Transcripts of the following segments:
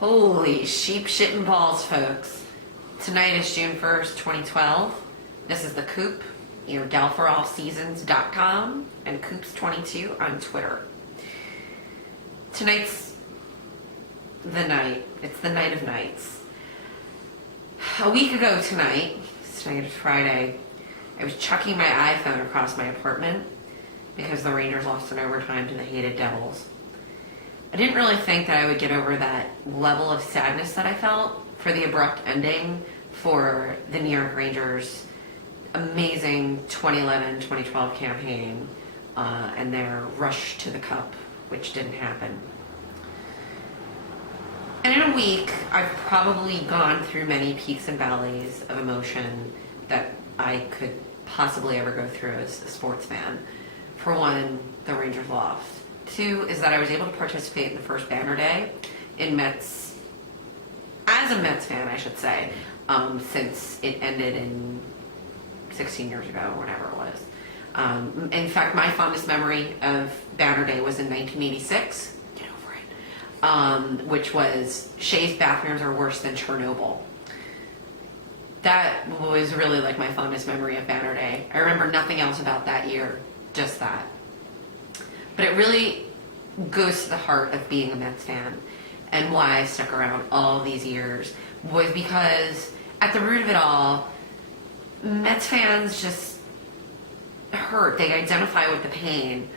Holy sheep shit and balls, folks. Tonight is June 1st, 2012. This is The Coop, your galforallseasons.com, and Coops22 on Twitter. Tonight's the night. It's the night of nights. A week ago tonight is Friday, I was chucking my iPhone across my apartment because the Rangers lost in overtime to the hated Devils. I didn't really think that I would get over that level of sadness that I felt for the abrupt ending for the New York Rangers' amazing 2011-2012 campaign and their rush to the cup, which didn't happen. And in a week, I've probably gone through many peaks and valleys of emotion that I could possibly ever go through as a sports fan. For one, the Rangers lost. Two is that I was able to participate in the first banner day in Mets, as a Mets fan, I should say, since it ended in 16 years ago, or whatever it was. In fact, my fondest memory of banner day was in 1986, get over it, which was Shea's bathrooms are worse than Chernobyl. That was really like my fondest memory of banner day. I remember nothing else about that year, just that. But it really goes to the heart of being a Mets fan, and why I stuck around all these years was because at the root of it all, Mets fans just hurt. They identify with the pain.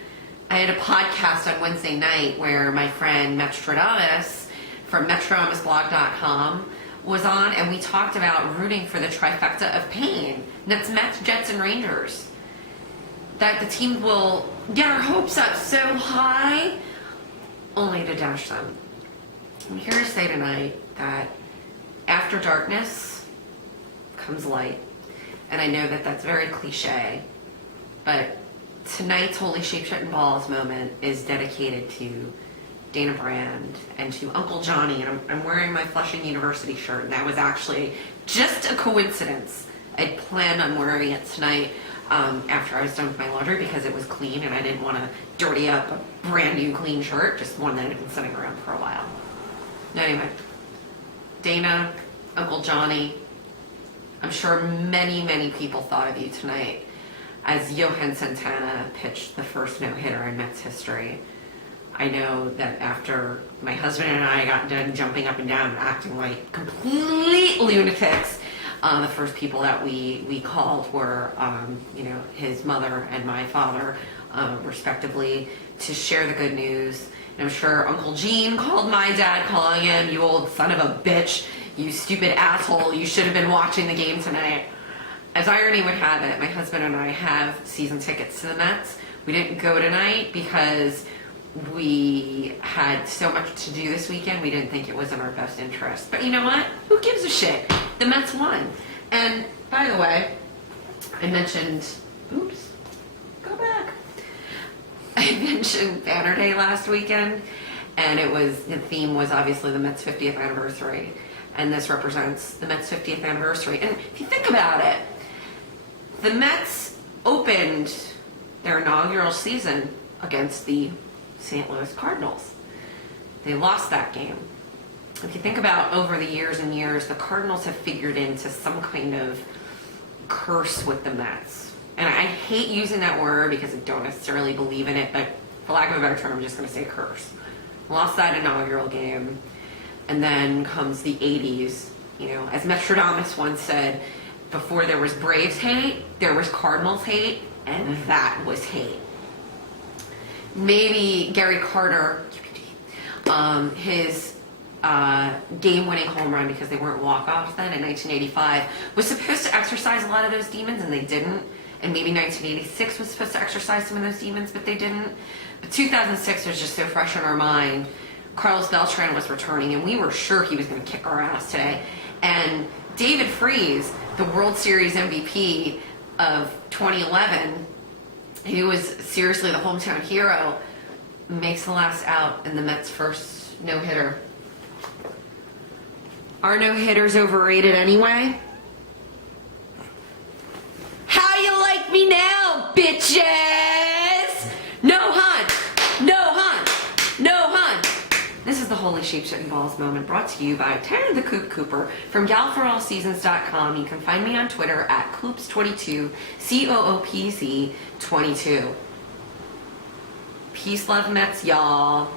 I had a podcast on Wednesday night where my friend Metrodamus from MetrodamusBlog.com was on, and we talked about rooting for the trifecta of pain. And that's Mets, Jets, and Rangers. That the team will get our hopes up so high, only to dash them. I'm here to say tonight that after darkness comes light. And I know that that's very cliche, but tonight's Holy Sheepshit and Balls moment is dedicated to Dana Brand and to Uncle Johnny. And I'm wearing my Flushing University shirt, and that was actually just a coincidence. I'd planned on wearing it tonight after I was done with my laundry because it was clean and I didn't want to dirty up a brand new clean shirt, just one that had been sitting around for a while. Anyway, Dana, Uncle Johnny, I'm sure many, many people thought of you tonight as Johan Santana pitched the first no-hitter in Mets history. I know that after my husband and I got done jumping up and down and acting like complete lunatics, the first people that we called were, his mother and my father, respectively, to share the good news. And I'm sure Uncle Gene called my dad, calling him, "You old son of a bitch, you stupid asshole, you should have been watching the game tonight." As irony would have it, my husband and I have season tickets to the Mets. We didn't go tonight because we had so much to do this weekend, we didn't think it was in our best interest. But you know what? Who gives a shit? The Mets won. And by the way, I mentioned, go back. I mentioned Banner Day last weekend, and the theme was obviously the Mets 50th anniversary. And this represents the Mets 50th anniversary. And if you think about it, the Mets opened their inaugural season against the St. Louis Cardinals. They lost that game. If you think about over the years and years, the Cardinals have figured into some kind of curse with the Mets. And I hate using that word because I don't necessarily believe in it, but for lack of a better term, I'm just going to say curse. Lost that inaugural game. And then comes the 80s. You know, as Metrodamus once said, before there was Braves hate, there was Cardinals hate, and that was hate. Maybe Gary Carter, his game-winning home run, because they weren't walk-offs then, in 1985, was supposed to exercise a lot of those demons, and they didn't. And maybe 1986 was supposed to exercise some of those demons, but they didn't. But 2006 was just so fresh in our mind. Carlos Beltran was returning, and we were sure he was going to kick our ass today. And David Freese, the World Series MVP of 2011, he was seriously the hometown hero, makes the last out in the Mets' first no-hitter. Are no-hitters overrated anyway? How you like me now, bitches? No hunt, no hunt, no hunt. This is the Holy Sheep Shit and Balls moment brought to you by Tanner the Coop Cooper from galforallseasons.com. You can find me on Twitter at Coops22, COOPZ22. Peace, love, Mets, y'all.